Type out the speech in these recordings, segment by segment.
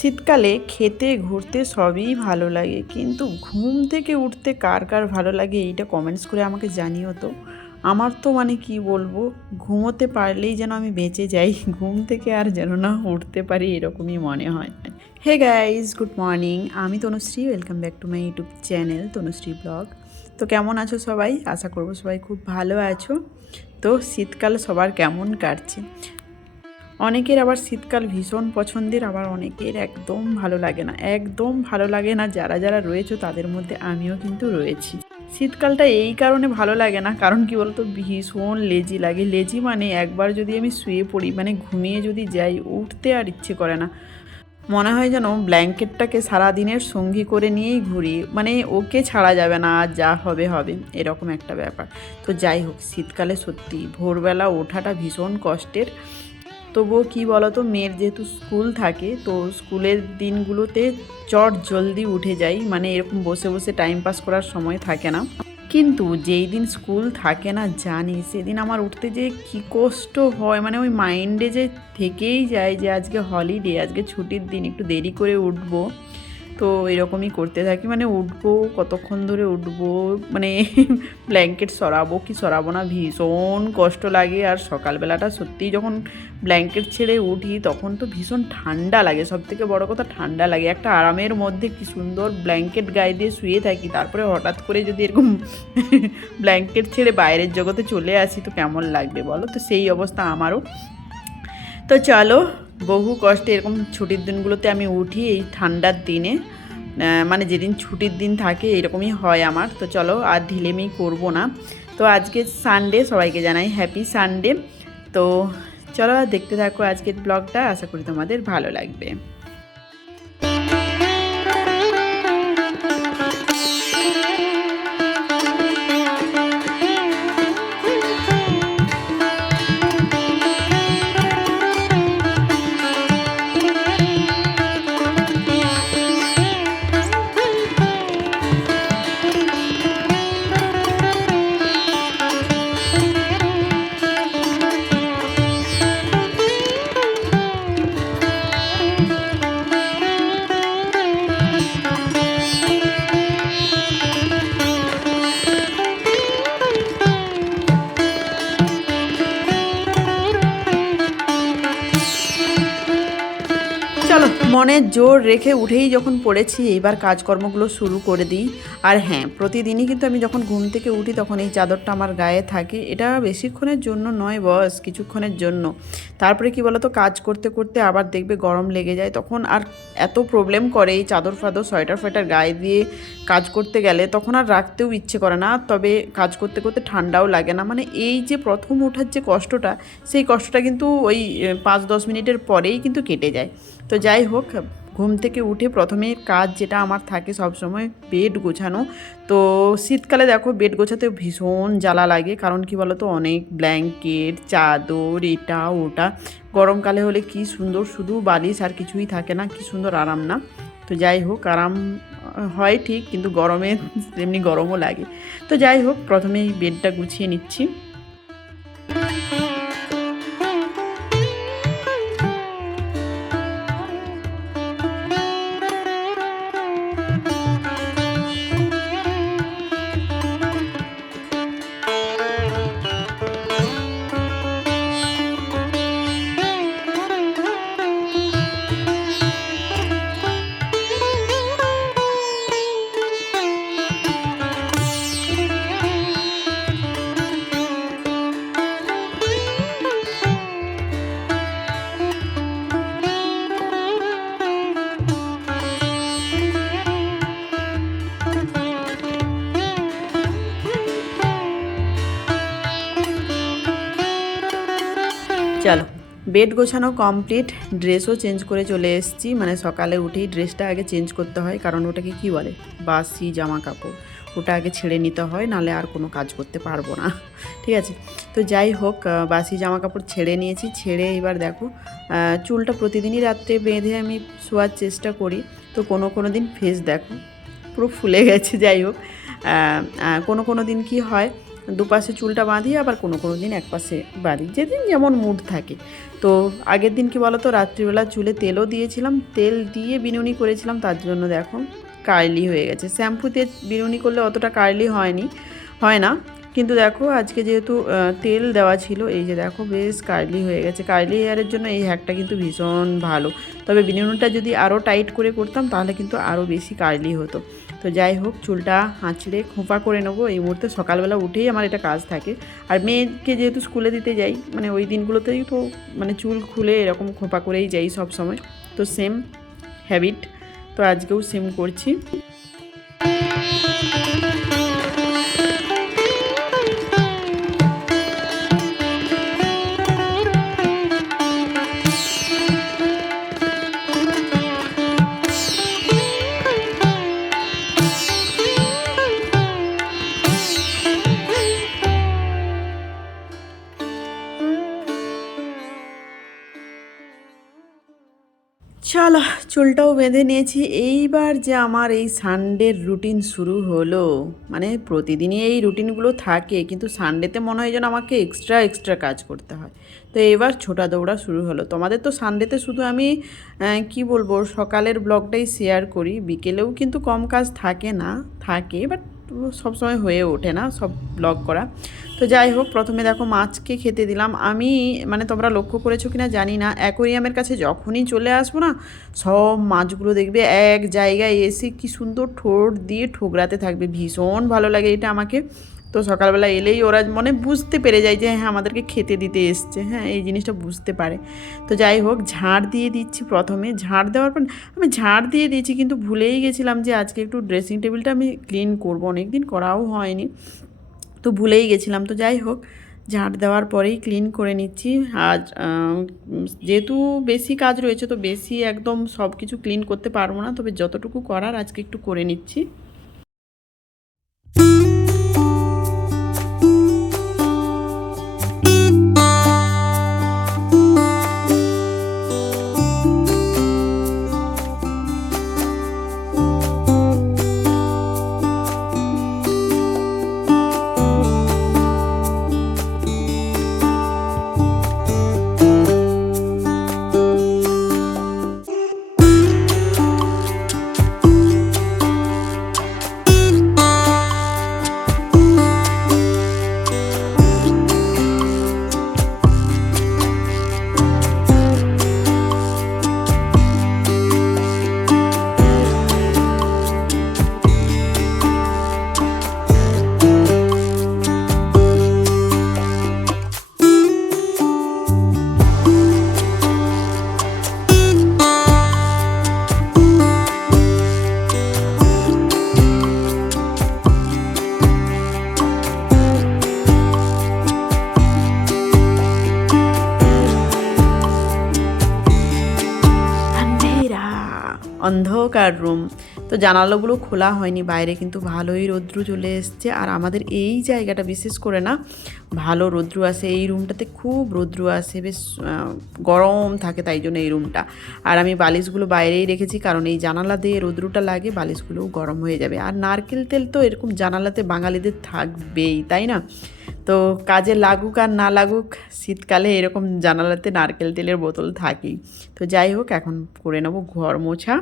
শীতকালে খেতে ঘুরতে সবই ভালো লাগে, কিন্তু ঘুম থেকে উঠতে কার কার ভালো লাগে এইটা কমেন্টস করে আমাকে জানিও তো। আমার তো মানে কি বলবো, ঘুমোতে পারলেই যেন আমি বেঁচে যাই, ঘুম থেকে আর যেন না উঠতে পারি এরকমই মনে হয়। Hey guys, good morning. আমি Tanushree, welcome back to my YouTube channel Tanushree vlog. তো কেমন আছো সবাই? আশা করবো সবাই খুব ভালো আছো। তো শীতকাল সবার কেমন কাটছে? অনেকের আবার শীতকাল ভীষণ পছন্দের, আবার অনেকের একদম ভালো লাগে না, একদম ভালো লাগে না। যারা যারা রয়েছে তাদের মধ্যে আমিও কিন্তু রয়েছি। শীতকালটা এই কারণে ভালো লাগে না, কারণ কি বলতো, ভীষণ লেজি লাগে। লেজি মানে একবার যদি আমি শুয়ে পড়ি, মানে ঘুমিয়ে যদি যাই, উঠতে আর ইচ্ছে করে না। মনে হয় যেন ব্ল্যাঙ্কেটটাকে সারাদিনের সঙ্গী করে নিয়েই ঘুরি, মানে ওকে ছাড়া যাবে না, আর যা হবে হবে, এরকম একটা ব্যাপার। তো যাই হোক, শীতকালে সত্যি ভোরবেলা ওঠাটা ভীষণ কষ্টের। তবুও কী বলতো, মেয়ের যেহেতু স্কুল থাকে, তো স্কুলের দিনগুলোতে চট জলদি উঠে যাই, মানে এরকম বসে বসে টাইম পাস করার সময় থাকে না। কিন্তু যেই দিন স্কুল থাকে না জানি, সেদিন আমার উঠতে যে কী কষ্ট হয়, মানে ওই মাইন্ডে যে থেকেই যায় যে আজকে হলিডে, আজকে ছুটির দিন, একটু দেরি করে উঠবো। তো এরকমই করতে থাকি, মানে উঠবো, কতক্ষণ ধরে উঠবো, মানে ব্ল্যাঙ্কেট সরাবো কি সরাবো না, ভীষণ কষ্ট লাগে। আর সকালবেলাটা সত্যিই যখন ব্ল্যাঙ্কেট ছেড়ে উঠি তখন তো ভীষণ ঠান্ডা লাগে, সবথেকে বড় কথা ঠান্ডা লাগে। একটা আরামের মধ্যে কি সুন্দর ব্ল্যাঙ্কেট গায়ে দিয়ে শুয়ে থাকি, তারপরে হঠাৎ করে যদি এরকম ব্ল্যাঙ্কেট ছেড়ে বাইরের জগতে চলে আসি তো কেমন লাগবে বলো? তো সেই অবস্থা আমারও। তো চলো, বহু কষ্টে এরকম ছুটির দিনগুলোতে আমি উঠি এই ঠান্ডার দিনে, মানে যেদিন ছুটির দিন থাকে এরকমই হয় আমার। তো চলো, আর ঢিলেমি করব না। তো আজকে সানডে, সবাইকে জানাই হ্যাপি সানডে। তো চলো দেখতে থাকো আজকের ব্লগটা, আশা করি তোমাদের ভালো লাগবে। চলো, মনে জোর রেখে উঠেই যখন পড়েছি, এইবার কাজকর্মগুলো শুরু করে দিই। আর হ্যাঁ, প্রতিদিনই কিন্তু আমি যখন ঘুম থেকে উঠি তখন এই চাদরটা আমার গায়ে থাকে। এটা বেশিক্ষণের জন্য নয় বস, কিছুক্ষণের জন্য। তারপরে কি বলতো, কাজ করতে করতে আবার দেখবে গরম লেগে যায়, তখন আর এত প্রবলেম করে এই চাদর ফাদর সোয়েটার ফোয়েটার গায়ে দিয়ে কাজ করতে গেলে, তখন আর রাখতেও ইচ্ছে করে না। তবে কাজ করতে করতে ঠান্ডাও লাগে না, মানে এই যে প্রথম ওঠার যে কষ্টটা, সেই কষ্টটা কিন্তু ওই 5-10 মিনিটের পরেই কিন্তু কেটে যায়। তো যাই হোক, ঘুম থেকে উঠে প্রথমে কাজ যেটা আমার থাকে সবসময় বেড গোছানো। তো শীতকালে দেখো বেড গোছাতে ভীষণ জ্বালা লাগে, কারণ কি বলতো, অনেক ব্ল্যাঙ্কেট চাদর এটা ওটা। গরমকালে হলে কি সুন্দর, শুধু বালিশ আর কিছুই থাকে না, কি সুন্দর আরাম না? তো যাই হোক, আরাম হয় ঠিক, কিন্তু গরমে তেমনি গরমও লাগে। তো যাই হোক, প্রথমেই বেডটা গুছিয়ে নিচ্ছি। চলো, বেড গোছানো কমপ্লিট, ড্রেসও চেঞ্জ করে চলে এসেছি। মানে সকালে উঠেই ড্রেসটা আগে চেঞ্জ করতে হয়, কারণ ওটাকে কি বলে, বাসি জামা কাপড়, ওটা আগে ছেড়ে নিতে হয়, নাহলে আর কোনো কাজ করতে পারবো না। ঠিক আছে, তো যাই হোক, বাসি জামা কাপড় ছেড়ে নিয়েছি। ছেড়ে এবার দেখো, চুলটা প্রতিদিনই রাত্রে বেঁধে আমি শোয়ার চেষ্টা করি। তো কোনো দিন ফেস দেখো পুরো ফুলে গেছে। যাই হোক, কোনো দিন কি হয়, দুপাশে চুলটা বাঁধি, আবার কোনো কোনো দিন এক পাশে বাঁধি, যেদিন যেমন মুড থাকে। তো আগের দিন কি বলো তো, রাত্রিবেলা চুলে তেলও দিয়েছিলাম, তেল দিয়ে বিনুনি করেছিলাম, তার জন্য দেখো কার্লি হয়ে গেছে। শ্যাম্পু দিয়ে বিনুনি করলে অতটা কার্লি হয় না, কিন্তু দেখো আজকে যেহেতু তেল দেওয়া ছিল, এই যে দেখো বেশ কার্লি হয়ে গেছে। কার্লি হেয়ারের জন্য এই হ্যাকটা কিন্তু ভীষণ ভালো। তবে বিনুনিটা যদি আরও টাইট করে করতাম তাহলে কিন্তু আরও বেশি কার্লি হতো। তো যাই হোক, চুলটা আঁচড়ে খোঁপা করে নেবো এই মুহূর্তে। সকালবেলা উঠেই আমার এটা কাজ থাকে। আর মেয়েকে যেহেতু স্কুলে দিতে যাই, মানে ওই দিনগুলোতেই তো মানে চুল খুলে এরকম খোঁপা করেই যাই সব সময়। তো সেম হ্যাবিট, তো আজকেও সেম করছি। চলো, চুলটাও বেঁধে নিয়েছি। এইবার যে আমার এই সানডের রুটিন শুরু হলো, মানে প্রতিদিনই এই রুটিনগুলো থাকে, কিন্তু সানডেতে মনে হয় যেন আমাকে এক্সট্রা কাজ করতে হয়। তো এবার ছোটা দৌড়া শুরু হলো। তোমাদের তো সানডেতে শুধু আমি কি বলবো, সকালের ব্লগটাই শেয়ার করি, বিকেলেও কিন্তু কম কাজ থাকে না, থাকে, বাট সবসময় হয়ে ওঠে না সব ব্লগ করা। তো যাই হোক, প্রথমে দেখো মাছকে খেতে দিলাম। আমি মানে তোমরা লক্ষ্য করেছো কিনা জানি না, অ্যাকোরিয়ামের কাছে যখনই চলে আসবো না, সব মাছগুলো দেখবে এক জায়গায় এসে কি সুন্দর ঠোঁট দিয়ে ঠোকরাতে থাকবে। ভীষণ ভালো লাগে এটা আমাকে। তো সকালবেলা এলেই ওরা মানে বুঝতে পেরে যায় যে হ্যাঁ আমাদেরকে খেতে দিতে এসছে, হ্যাঁ এই জিনিসটা বুঝতে পারে। তো যাই হোক, ঝাড় দিয়ে দিচ্ছি প্রথমে। ঝাড় দেওয়ার পর আমি ঝাড় দিয়ে দিয়েছি, কিন্তু ভুলেই গেছিলাম যে আজকে একটু ড্রেসিং টেবিলটা আমি ক্লিন করবো, অনেক দিন করাও হয়নি, তো ভুলেই গেছিলাম। তো যাই হোক, ঝাঁট দেওয়ার পরেই ক্লিন করে নিচ্ছি। আজ যেহেতু বেশি কাজ রয়েছে, তো বেশি একদম সব কিছু ক্লিন করতে পারবো না, তবে যতটুকু করার আজকে একটু করে নিচ্ছি। অন্ধকার রুম, তো জানালাগুলো খোলা হয়নি, বাইরে কিন্তু ভালোই রৌদ্র চলে এসছে। আর আমাদের এই জায়গাটা বিশেষ করে না ভালো রৌদ্র আসে, এই রুমটাতে খুব রৌদ্র আসে, বেশ গরম থাকে, তাই জন্য এই রুমটা। আর আমি বালিশগুলো বাইরেই রেখেছি, কারণ এই জানালা দিয়ে রৌদ্রটা লাগে, বালিশগুলোও গরম হয়ে যাবে। আর নারকেল তেল তো এরকম জানালাতে বাঙালিদের থাকবেই, তাই না? তো কাজে লাগুক আর না লাগুক, শীতকালে এরকম জানালাতে নারকেল তেলের বোতল থাকেই। তো যাই হোক, এখন করে নেবো ঘর মোছা।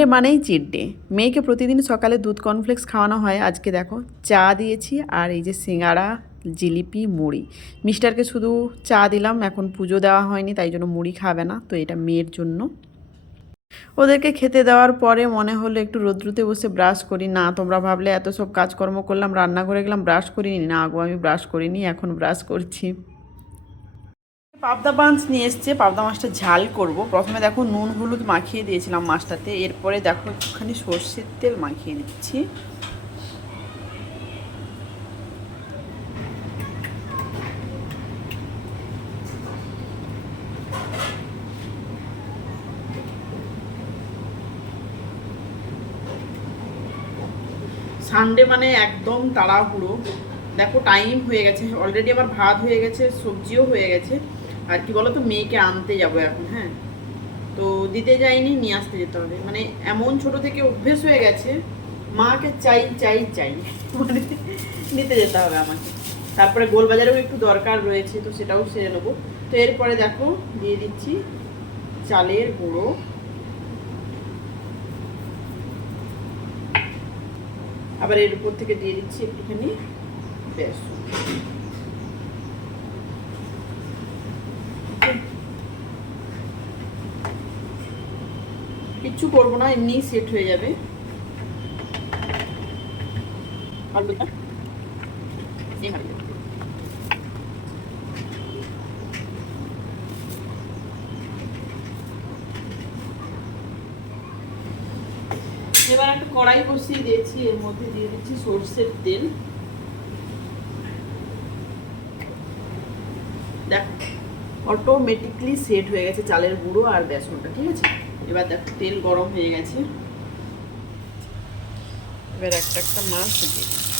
সানডে মানেই চিট ডে। মেয়েকে প্রতিদিন সকালে দুধ কর্নফ্লেক্স খাওয়ানো হয়। আজকে দেখো চা দিয়েছি আর এই যে সিঙ্গাড়া, জিলিপি, মুড়ি। মিস্টারকে শুধু চা দিলাম, এখন পুজো দেওয়া হয়নি তাই জন্য মুড়ি খাবে না, তো এটা মেয়ের জন্য। ওদেরকে খেতে দেওয়ার পরে মনে হলো একটু রোদ্রুতে বসে ব্রাশ করি। না, তোমরা ভাবলে এত সব কাজকর্ম করলাম, রান্নাঘরে গেলাম, ব্রাশ করিনি। না গো, আমি ব্রাশ করিনি, এখন ব্রাশ করছি। পাবদা মাছ নিয়ে এসছে, পাবদা মাছটা ঝাল করব। প্রথমে দেখো নুন হলুদ মাখিয়ে দিয়েছিলাম মাছটাতে, এরপরে দেখো একটুখানি সর্ষের তেল মাখিয়ে নিচ্ছি। সানডে মানে একদম তাড়াহুড়ো। দেখো টাইম হয়ে গেছে, অলরেডি আমার ভাত হয়ে গেছে, সবজিও হয়ে গেছে। আর কি বলো তো, মেয়েকে আনতে যাবো এখন। হ্যাঁ, তো দিতে যাইনি, নিয়ে আসতে যেতে হবে। মানে এমন ছোট থেকে অভ্যেস হয়ে গেছে, মাকে চাই চাই চাই, মানে নিতে যেতে হবে আমাকে। তারপরে গোলবাজারেও একটু দরকার রয়েছে, তো সেটাও সেরে নেবো। তো এরপরে দেখো দিয়ে দিচ্ছি চালের গুঁড়ো, আবার এর উপর থেকে দিয়ে দিচ্ছি একটুখানি বেসন। কিচ্ছু করবো না, এমনি সেট হয়ে যাবে। এবার একটা কড়াই বসিয়ে দিয়েছি, এর মধ্যে দিয়ে দিচ্ছি সর্ষের তেল। দেখো অটোমেটিকলি সেট হয়ে গেছে চালের গুঁড়ো আর বেসনটা, ঠিক আছে। এবার দেখো তেল গরম হয়ে গেছে, এবার একটা একটা মাছ দিয়ে দিচ্ছি।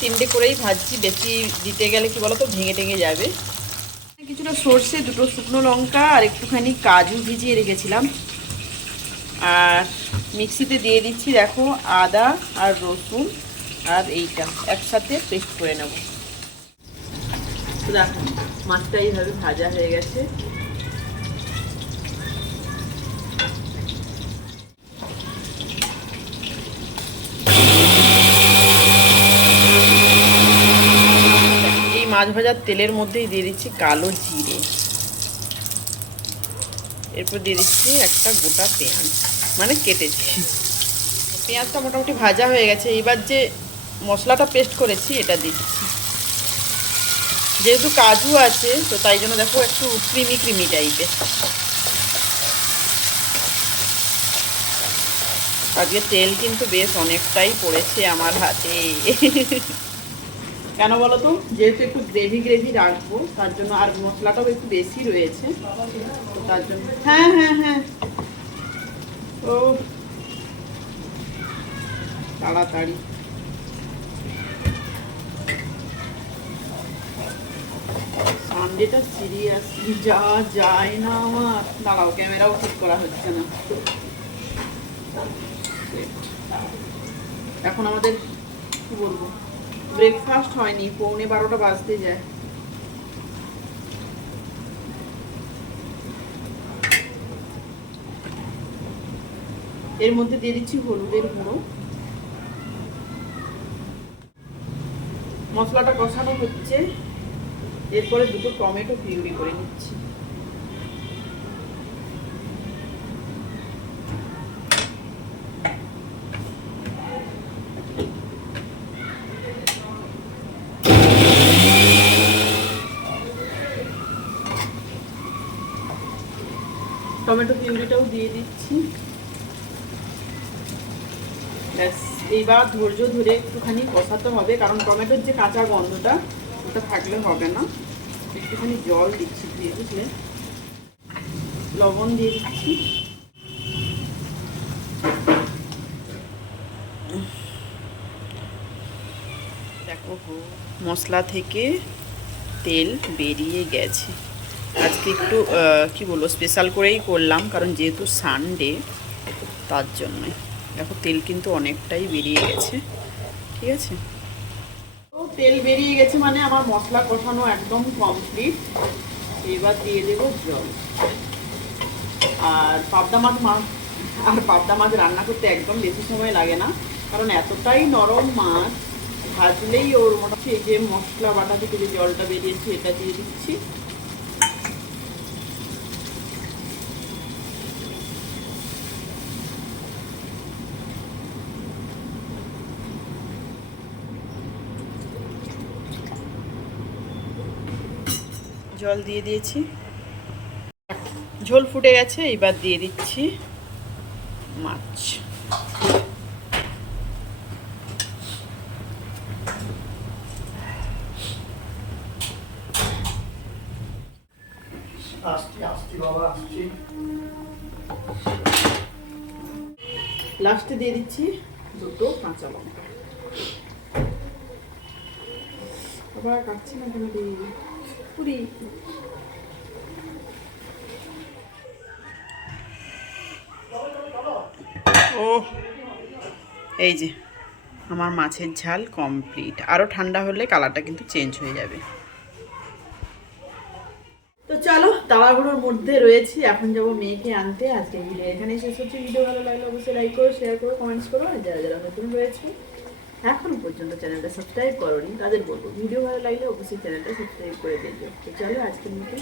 তিনটে করেই ভাজছি, বেশি দিতে গেলে কি বলতো ভেঙে টেঙে যাবে। কিছুটা সর্ষে, দুটো শুকনো লঙ্কা আর একটুখানি কাজু ভিজিয়ে রেখেছিলাম। আর মিক্সিতে দিয়ে দিচ্ছি দেখো আদা আর রসুন আর এইটা একসাথে পেস্ট করে নেব। দেখো মাছটা এইভাবে ভাজা হয়ে গেছে। এই মাছ ভাজার তেলের মধ্যেই দিয়ে দিচ্ছি কালো জিরে, এরপর দিয়ে দিচ্ছি একটা গোটা পেঁয়াজ, মানে কেটেছি। পেঁয়াজটা মোটামুটি ভাজা হয়ে গেছে, এবার যে মশলাটা পেস্ট করেছি এটা দিচ্ছি। যেহেতু কাজু আছে তো তাই জন্য দেখো একটু ক্রিমি ক্রিমি টাইপের। আজকে তেল কিন্তু বেশ অনেকটাই পড়েছে আমার হাতে। কেন বলো তো, যেহেতু একটু গ্রেভি গ্রেভি রাখবো তার জন্য, আর মশলাটাও একটু বেশি রয়েছে তো তার জন্য। হ্যাঁ হ্যাঁ হ্যাঁ, ও তাড়াতাড়ি। সানডেটা সিরিয়াসলি যা যায় না আমার। দাঁড়াও, ক্যামেরাও ঠিক করা হচ্ছে না। এখন আমাদের কি বলবো, ব্রেকফাস্ট হয়নি, 11:45 বাজতে যায়। এর মধ্যে দিয়ে দিচ্ছি হলুদের গুঁড়ো। মশলাটা কষানো হচ্ছে, এরপরে দুটো টমেটো পিউরি করে নিচ্ছি। টমেটো পিউরিটাও দিয়ে দিচ্ছি। ব্যাস, এইবার ধৈর্য ধরে একটুখানি কষাতে হবে, কারণ টমেটোর যে কাঁচা গন্ধটা ওটা থাকলে হবে না। একটুখানি জল দিচ্ছি দিয়ে, বুঝলে। লবণ দিয়ে দিচ্ছি। দেখো মশলা থেকে তেল বেরিয়ে গেছে। আজকে একটু কি বলবো, স্পেশাল করেই করলাম, কারণ যেহেতু সানডে তার জন্যই। দেখো তেল কিন্তু অনেকটাই বেরিয়ে গেছে, ঠিক আছে। তো তেল বেরিয়ে গেছে মানে আমার মশলা কষানো একদম কমপ্লিট। এবার দিয়ে দেব জল। আর পাবদা মাছ রান্না করতে একদম বেশি সময় লাগে না, কারণ এতটাই নরম মাছ, ভাজলেই ওর মোটামুটি এই যে মশলা বাটা থেকে যে জলটা বেরিয়েছে এটা দিয়ে দিচ্ছি। জল দিয়ে দিয়েছি, ঝোল ফুটে গেছে, এবার দিয়ে দিচ্ছি মাছ। লাস্টে দিয়ে দিচ্ছি দুটো কাঁচা লঙ্কা। আবার কাটছি না কেন পুরি। ও এই যে আমার মাছের ঝাল কমপ্লিট। আরও ঠান্ডা হলে কালারটা কিন্তু চেঞ্জ হয়ে যাবে। তো চলো, তাড়াহুড়োর মধ্যে রয়েছি, এখন যাবো মেয়েকে আনতে। আজকে ভিডিও এখানে শেষ হচ্ছে। ভিডিও ভালো লাগলে অবশ্যই লাইক করো, শেয়ার করো, কমেন্টস করো। আর যারা যারা নতুন রয়েছে এখনো পর্যন্ত চ্যানেলটা সাবস্ক্রাইব করোনি তাদের বলবো ভিডিও ভালো লাগলে অবশ্যই চ্যানেলটা সাবস্ক্রাইব করে দিও। তো চলো আজকের মতো